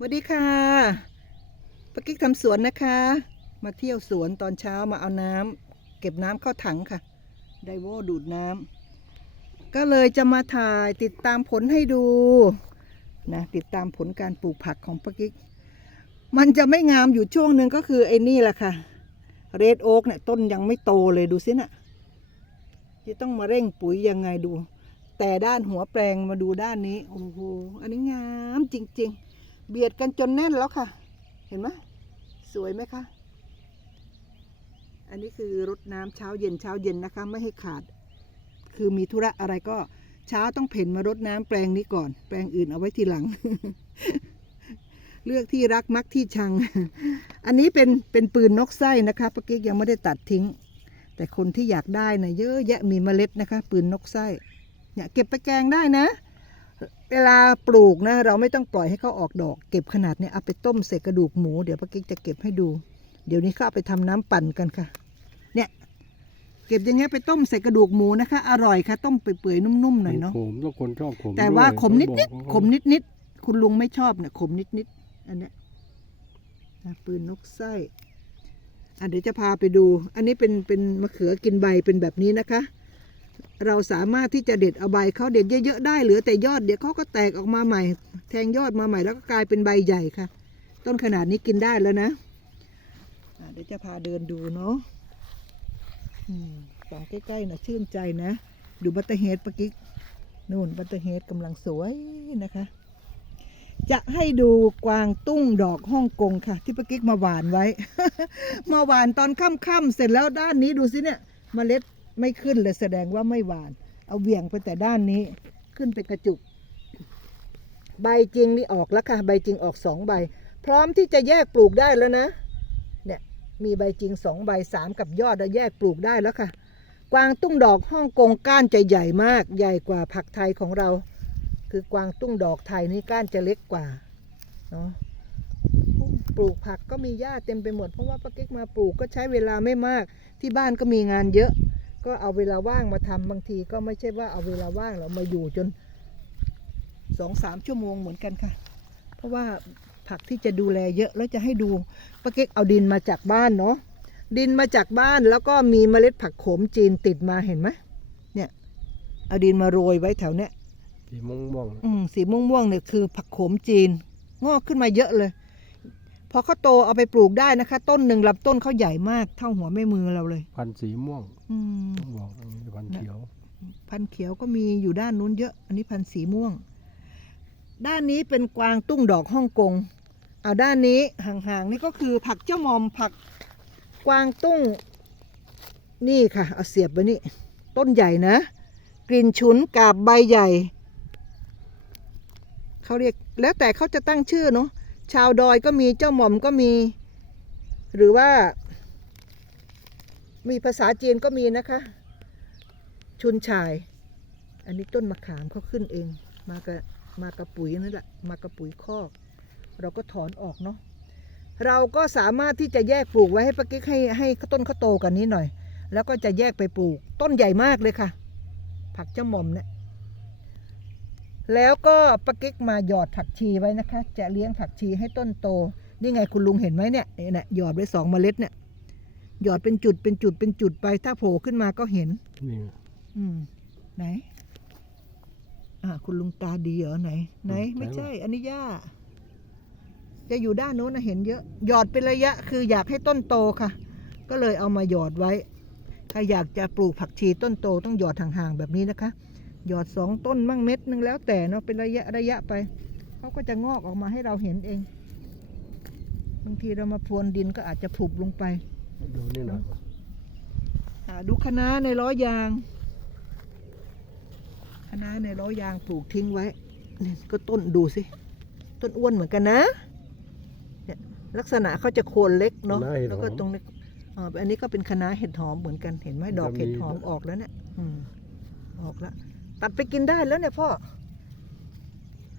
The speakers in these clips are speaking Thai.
สวัสดีค่ะปากิ๊กทำสวนนะคะ มาเที่ยวสวนตอนเช้ามาเอาน้ำเก็บน้ำเข้าถังค่ะ ไดโวดูดน้ำก็เลยจะมาถ่ายติดตามผลให้ดูนะติดตามผลการปลูกผักของปากิ๊กมันจะไม่งามอยู่ช่วงหนึ่งก็คือไอ้นี่แหละค่ะเรดโอ๊กเนี่ยต้นยังไม่โตเลยดูสินะ่ะจะต้องมาเร่งปุ๋ยยังไงดู แต่ด้านหัวแปลงมาดูด้านนี้โอ้โหอันนี้งามจริง ๆ เบียดกันจนแน่นแล้วค่ะ เห็นไหมสวยไหมคะอันนี้คือรดน้ำเช้าเย็นเช้าเย็นนะคะไม่ให้ขาด คือมีธุระอะไรก็เช้าต้องเพ่นมารดน้ำแปลงนี้ก่อน แปลงอื่นเอาไว้ทีหลัง เลือกที่รักมักที่ชัง อันนี้เป็นเป็นปืนนกไส้นะคะปะกิ๊กยังไม่ได้ตัดทิ้ง แต่คนที่อยากได้นะเยอะแยะมีเมล็ดนะคะ ปืนนกไส้เนี่ยเก็บไปแกงได้นะ เวลาปลูกนะ เราไม่ต้องปล่อยให้เขาออกดอก เก็บขนาดเนี้ยเอาไปต้มใส่กระดูกหมูเดี๋ยวป้ากิ๊กจะเก็บให้ดู เดี๋ยวนี้เขาเอาไปทำน้ำปั่นกันค่ะ เนี่ยเก็บอย่างเงี้ยไปต้มใส่กระดูกหมูนะคะ อร่อยค่ะ ต้มเปื่อยๆนุ่มๆหน่อยเนาะขมต้องคนชอบขมแต่ว่าด้วยขมนิดต้องๆบอกขมนิดๆคุณลุงไม่ชอบเนี่ยขมนิดๆอันเนี้ยนะปืนนกไส้อะเดี๋ยวจะพาไปดู อันนี้เป็นเป็นมะเขือกินใบเป็นแบบนี้นะคะ เราสามารถที่จะเด็ดเอาใบเขาเด็ดเยอะๆได้เหลือแต่ยอดเดี๋ยวเขาก็แตกออกมาใหม่ แทงยอดมาใหม่แล้วก็กลายเป็นใบใหญ่ค่ะ ต้นขนาดนี้กินได้แล้วนะเดี๋ยวจะพาเดินดูเนาะอืมฟังใกล้ๆนะชื่นใจนะ ดูบัตเตอร์เฮดปะกิ๊กนู่นบัตเตอร์เฮดกำลังสวยนะคะ จะให้ดูกวางตุ้งดอกฮ่องกงค่ะ ที่ป้ากิ๊กมาหวานไว้ มาหวานตอนค่ำๆเสร็จแล้วด้านนี้ดูสิเนี่ยเมล็ด ไม่ขึ้นเลยแสดงว่าไม่หวาน เอาเหวี่ยงไปแต่ด้านนี้ ขึ้นเป็นกระจุก ใบจริงนี่ออกแล้วค่ะ ใบจริงออกสองใบ พร้อมที่จะแยกปลูกได้แล้วนะ เนี่ยมีใบจริงสองใบสามกับยอดแล้วแยกปลูกได้แล้วค่ะ กวางตุ้งดอกฮ่องกงก้านจะใหญ่มาก ใหญ่กว่าผักไทยของเรา คือกวางตุ้งดอกไทยนี่ก้านจะเล็กกว่าเนาะปลูกผักก็มีหญ้าเต็มไปหมดเพราะว่าป้ากิ๊กมาปลูกก็ใช้เวลาไม่มากที่บ้านก็มีงานเยอะ ก็เอาเวลาว่างมาทำบางทีก็ไม่ใช่ว่าเอาเวลาว่างเรามาอยู่จนสองสามชั่วโมงเหมือนกันค่ะ เพราะว่าผักที่จะดูแลเยอะแล้วจะให้ดูป้ากิ๊กเอาดินมาจากบ้านเนาะดินมาจากบ้านแล้วก็มีเมล็ดผักโขมจีนติดมาเห็นไหมเนี่ยเอาดินมาโรยไว้แถวเนี้ยสีม่วงม่วงอืมสีม่วงๆเนี่ยคือผักโขมจีน งอกขึ้นมาเยอะเลย พอเขาโตเอาไปปลูกได้นะคะ ต้นหนึ่งลำต้นเขาใหญ่มาก เท่าหัวแม่มือเราเลย พันธุ์สีม่วงอืม ต้องบอกตรงนี้พันธุ์เขียว พันธุ์เขียวก็มีอยู่ด้านนู้นเยอะ อันนี้พันธุ์สีม่วง ด้านนี้เป็นกวางตุ้งดอกฮ่องกง เอาด้านนี้ห่างๆนี่ก็คือผักเจ้ามอมผักกวางตุ้ง นี่ค่ะ เอาเสียบไว้นี่ ต้นใหญ่นะ กลิ่นฉุนกาบใบใหญ่ เขาเรียกแล้วแต่เขาจะตั้งชื่อเนาะ ชาวดอยก็มีเจ้าหม่อมก็มี หรือว่า มีภาษาจีนก็มีนะคะ ชุนชาย อันนี้ต้นมะขามเขาขึ้นเอง มากับมากับปุ๋ยนั่นแหละมากับปุ๋ยคอก เราก็ถอนออกเนาะเราก็สามารถที่จะแยกปลูกไว้ให้ปากิ๊กให้ให้ต้นเขาโตกันนี้หน่อย แล้วก็จะแยกไปปลูกต้นใหญ่มากเลยค่ะ ผักเจ้าหม่อมเนี่ย แล้วก็ปากิ๊กมาหยอดผักชีไว้นะคะ จะเลี้ยงผักชีให้ต้นโต นี่ไงคุณลุงเห็นไหมเนี่ยเนี่ยหยอดไว้สองเมล็ดเนี่ยหยอดเป็นจุดเป็นจุดเป็นจุดไปถ้าโผล่ขึ้นมาก็เห็น นี่อืมไหน อ่าคุณลุงตาดีเหรอไหน ไหนอืมไม่ไหนวะใช่ อันนี้ย่าจะอยู่ด้านโน้นนะเห็นเยอะหยอดเป็นระยะ คืออยากให้ต้นโตค่ะ ก็เลยเอามาหยอดไว้ ถ้าอยากจะปลูกผักชีต้นโตต้องหยอดห่างๆแบบนี้นะคะ หยอดสองต้นมั่งเม็ดนึงแล้วแต่เนาะเป็นระยะระยะไปเขาก็จะงอกออกมาให้เราเห็นเอง บางทีเรามาพรวนดินก็อาจจะผุบลงไป ดูนี่หน่อยอ่าดูคะน้าในล้อยางคะน้าในล้อยางปลูกทิ้งไว้นี่ก็ต้นดูสิ ต้นอ้วนเหมือนกันนะเนี่ยลักษณะเขาจะโคนเล็กเนาะหน้าเห็ดแล้วหก็อมตรงนี้อ่าอันนี้ก็เป็นคะน้าเห็ดหอมเหมือนกันเห็นไหมดอกจะมีเห็ดหอมออกแล้วเนี่ยอืมออกแล้ว ตัดไปกินได้แล้วเนี่ยพ่อ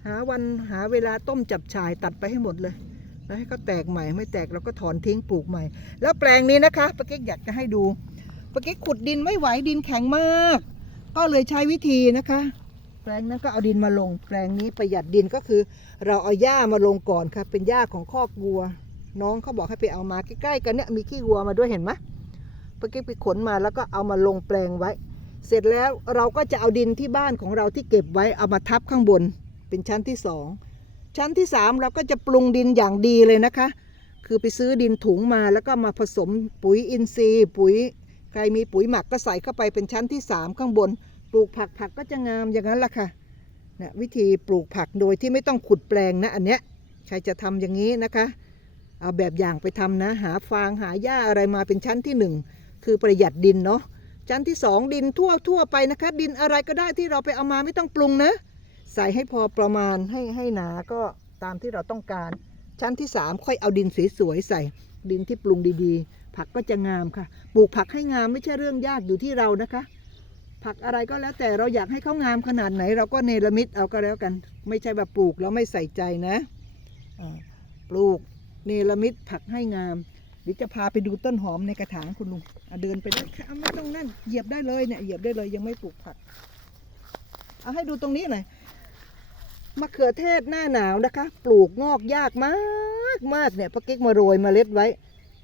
หาวันหาเวลาต้มจับฉ่ายตัดไปให้หมดเลย แล้วให้เขาแตกใหม่ไม่แตกเราก็ถอนทิ้งปลูกใหม่ แล้วแปลงนี้นะคะป้ากิ๊กอยากจะให้ดูป้ากิ๊กขุดดินไม่ไหวดินแข็งมาก ก็เลยใช้วิธีนะคะ แปลงนั้นก็เอาดินมาลง แปลงนี้ประหยัดดินก็คือ เราเอาหญ้ามาลงก่อนค่ะ เป็นหญ้าของคอกวัว น้องเขาบอกให้ไปเอามาใกล้ๆกันเนี่ยมีขี้วัวมาด้วยเห็นไหมเมื่อกี้ไปขนมาแล้วก็เอามาลงแปลงไว้ เสร็จแล้วเราก็จะเอาดินที่บ้านของเราที่เก็บไว้เอามาทับข้างบน เป็นชั้นที่สองชั้นที่สามเราก็จะปรุงดินอย่างดีเลยนะคะ คือไปซื้อดินถุงมาแล้วก็มาผสมปุ๋ยอินทรีย์ ปุ๋ยใครมีปุ๋ยหมักก็ใส่เข้าไปเป็นชั้นที่สามข้างบน ปลูกผักผักก็จะงามอย่างนั้นแหละค่ะนะวิธีปลูกผักโดยที่ไม่ต้องขุดแปลงนะอันเนี้ยใครจะทำอย่างนี้นะคะ เอาแบบอย่างไปทำนะ หาฟางหาหญ้าอะไรมาเป็นชั้นที่หนึ่งคือประหยัดดินเนาะ ชั้นที่สองดินทั่วทั่วไปนะคะ ดินอะไรก็ได้ที่เราไปเอามาไม่ต้องปรุงนะใส่ให้พอประมาณให้ให้หนาก็ตามที่เราต้องการ ชั้นที่สามค่อยเอาดินสวยๆใส่ดินที่ปรุงดีๆ ผักก็จะงามค่ะ ปลูกผักให้งามไม่ใช่เรื่องยากอยู่ที่เรานะคะ ผักอะไรก็แล้วแต่เราอยากให้เขางามขนาดไหน เราก็เนรมิตเอาก็แล้วกัน ไม่ใช่แบบปลูกแล้วไม่ใส่ใจนะปลูกเนรมิตผักให้งาม เดี๋ยวจะพาไปดูต้นหอมในกระถางคุณลุงอะเดินไปเลยค่ะไม่ต้องนั่นเหยียบได้เลยเนี่ยเหยียบได้เลยยังไม่ปลูกผัก เอาให้ดูตรงนี้หน่อยมะเขือเทศหน้าหนาวนะคะ ปลูกงอกยากมากมากเนี่ยป้ากิ๊กมาโรยเมล็ดไว้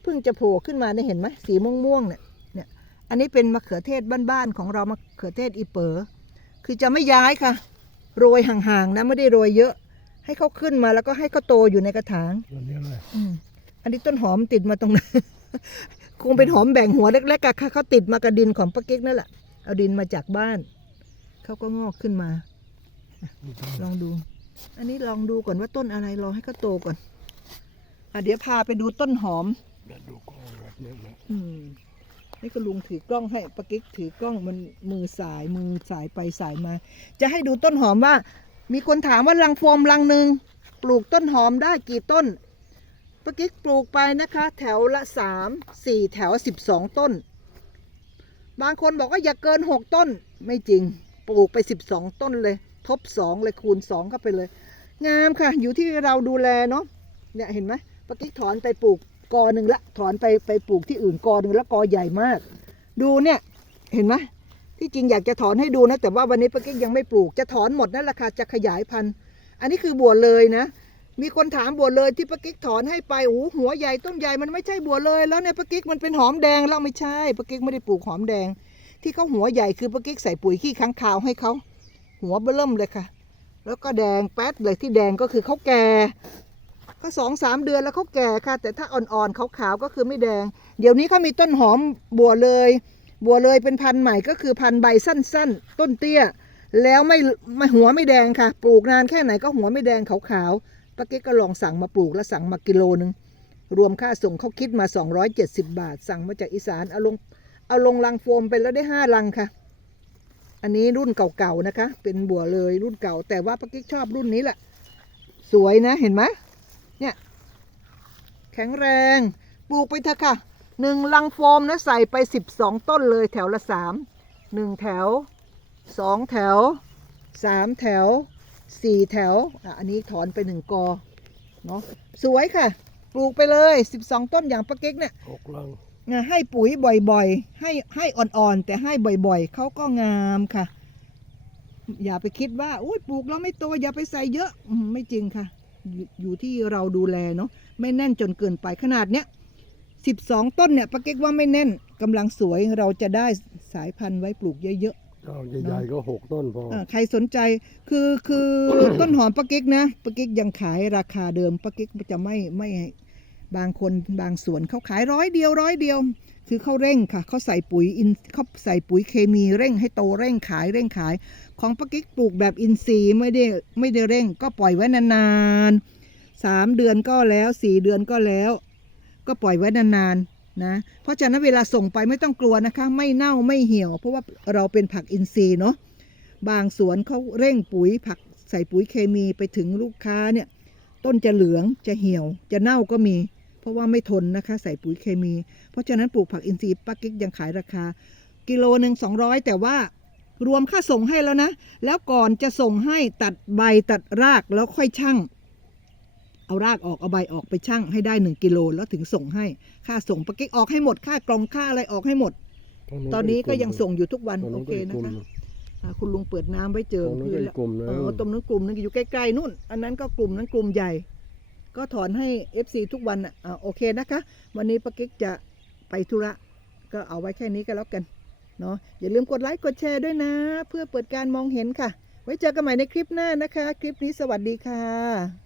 เพิ่งจะโผล่ขึ้นมาเนี่ยเห็นไหมสีม่วงๆเนี่ยอันนี้เป็นมะเขือเทศบ้านๆของเรามะเขือเทศอีเป๋อคือจะไม่ย้ายค่ะ โรยห่างๆนะไม่ได้โรยเยอะ ให้เขาขึ้นมาแล้วก็ให้เขาโตอยู่ในกระถางตัวนี้เลย อันนี้ต้นหอมติดมาตรงนั้นคงเป็นหอมแบ่งหัวเล็กๆอะค่ะเขาติดมากระดินของป้าเก๊กนั่นแหละเอาดินมาจากบ้านเขาก็งอกขึ้นมา ลองดู อันนี้ลองดูก่อนว่าต้นอะไรรอให้เขาโตก่อนอะเดี๋ยวพาไปดูต้นหอมดูกล้องแบบนี้นะอืมนี่ก็ลุงถือกล้องให้ปากิ๊กถือกล้องมันมือสายมือสายไปสายมา จะให้ดูต้นหอมว่า มีคนถามว่าลังโฟมลังหนึ่งปลูกต้นหอมได้กี่ต้น ปากิ๊กปลูกไปนะคะ แถวละสามสี่แถวสิบสองต้น บางคนบอกว่าอย่าเกินหกต้นไม่จริงปลูกไปสิบสองต้นเลย ทบสองเลยคูณสองเข้าไปเลย งามค่ะ อยู่ที่เราดูแลเนาะเนี่ยเห็นไหมปากิ๊กถอนไปปลูกกอหนึ่งละถอนไปไปปลูกที่อื่นกอหนึ่งแล้วกอใหญ่มาก ดูเนี่ยเห็นไหมที่จริงอยากจะถอนให้ดูนะ แต่ว่าวันนี้ป้ากิ๊กยังไม่ปลูกจะถอนหมดนั่นแหละค่ะจะขยายพันธุ์ อันนี้คือบัวเลยนะ มีคนถามบัวเลยที่ป้ากิ๊กถอนให้ไปโอ้หหัวใหญ่ต้นใหญ่มันไม่ใช่บัวเลย แล้วเนี่ยป้ากิ๊กมันเป็นหอมแดงแล้วไม่ใช่ป้ากิ๊กไม่ได้ปลูกหอมแดง ที่เขาหัวใหญ่คือป้ากิ๊กใส่ปุ๋ยขี้ค้างคาวให้เขาหัวเบิ่มเลยค่ะ แล้วก็แดงแป๊ดเลยที่แดงก็คือเขาแก่ก็สองสามเดือนแล้วเขาแก่ค่ะ แต่ถ้าอ่อนๆขาวๆก็คือไม่แดง เดี๋ยวนี้เขามีต้นหอมบัวเลย บัวเลยเป็นพันธุ์ใหม่ก็คือพันธุ์ใบสั้นๆ ต้นเตี้ย แล้วไม่ไม่หัวไม่แดงค่ะ ปลูกนานแค่ไหนก็หัวไม่แดงขาวๆ ป้าเก๊กก็ลองสั่งมาปลูกแล้วสั่งมากิโลนึง รวมค่าส่งเขาคิดมา 270 บาท สั่งมาจากอีสานเอาลงเอาลงลังโฟมไปแล้วได้ห้าลังค่ะ อันนี้รุ่นเก่าๆนะคะ เป็นบัวเลยรุ่นเก่า แต่ว่าป้ากิ๊กชอบรุ่นนี้แหละ สวยนะเห็นไหมเนี่ย แข็งแรงปลูกไปเถอะค่ะหนึ่งลังโฟมนะใส่ไปสิบสองต้นเลยแถวละสามหนึ่งแถวสองแถวสามแถว สี่แถวอะอันนี้ถอนไปหนึ่งกอเนาะสวยค่ะ ปลูกไปเลยสิบสองต้นอย่างปะเก๊กเนี่ยหกลังนะให้ปุ๋ยบ่อยๆ ให้ให้อ่อนๆ แต่ให้บ่อยๆ เขาก็งามค่ะ อย่าไปคิดว่าอุ้ยปลูกแล้วไม่โตอย่าไปใส่เยอะอืมไม่จริงค่ะอยู่อยู่ที่เราดูแลเนาะไม่แน่นจนเกินไปขนาดเนี้ยสิบสองต้นเนี่ยป้าเก๊กว่าไม่แน่นกำลังสวยเราจะได้สายพันธุ์ไว้ปลูกเยอะดอ กใหญ่ๆก็หกต้นพอๆอ่าใครสนใจคือคือต้นหอมป้าเก๊กนะป้าเก๊กยังขายราคาเดิมป้าเก๊กจะไม่ไม่ให้บางคนบางสวนเขาขายร้อยเดียวร้อยเดียว คือเขาเร่งค่ะเขาใส่ปุ๋ยอินเขาใส่ปุ๋ยเคมีเร่งให้โตเร่งขายเร่งขาย ของป้ากิ๊กปลูกแบบอินทรีย์ไม่ได้ไม่ได้เร่ง ก็ปล่อยไว้นานๆสามเดือนก็แล้วสี่เดือนก็แล้ว ก็ปล่อยไว้นานๆ นะเพราะฉะนั้นเวลาส่งไปไม่ต้องกลัวนะคะ ไม่เน่าไม่เหี่ยว เพราะว่าเราเป็นผักอินทรีย์เนาะบางสวนเขาเร่งปุ๋ยผักใส่ปุ๋ยเคมีไปถึงลูกค้าเนี่ยต้นจะเหลืองจะเหี่ยว จะเน่าก็มี เพราะว่าไม่ทนนะคะ ใส่ปุ๋ยเคมี เพราะฉะนั้นปลูกผักอินทรีย์ป้ากิ๊กยังขายราคา กิโลหนึ่งสองร้อยแต่ว่ารวมค่าส่งให้แล้วนะ แล้วก่อนจะส่งให้ตัดใบตัดรากแล้วค่อยชั่ง เอารากออกเอาใบออกไปชั่งให้ได้หนึ่งกิโลแล้วถึงส่งให้ค่าส่งปากิ๊กออกให้หมดค่ากล่องค่าอะไรออกให้หมด ตอนนี้ก็ยังส่งอยู่ทุกวันตรงโอนู้นเคก็อีกนะกลุ่มคะหนึ่งอ่าคุณลุงเปิดน้ำไว้เจอตรงนั้นพื้ก็นอีแล้กวกลุ่มนึงเออตรงนั้นกลุ่มนึงอยู่ใกล้ๆนู่น อันนั้นก็กลุ่มนั้นกลุ่มใหญ่ ก็ถอนให้ FC ทุกวันอะอ่าโอเคนะคะ วันนี้ป้ากิ๊กจะไปธุระ ก็เอาไว้แค่นี้ก็แล้วกันเนาะอย่าลืมกดไลค์กดแชร์ด้วยนะ เพื่อเปิดการมองเห็นค่ะ ไว้เจอกันใหม่ในคลิปหน้านะคะ คลิปนี้สวัสดีค่ะ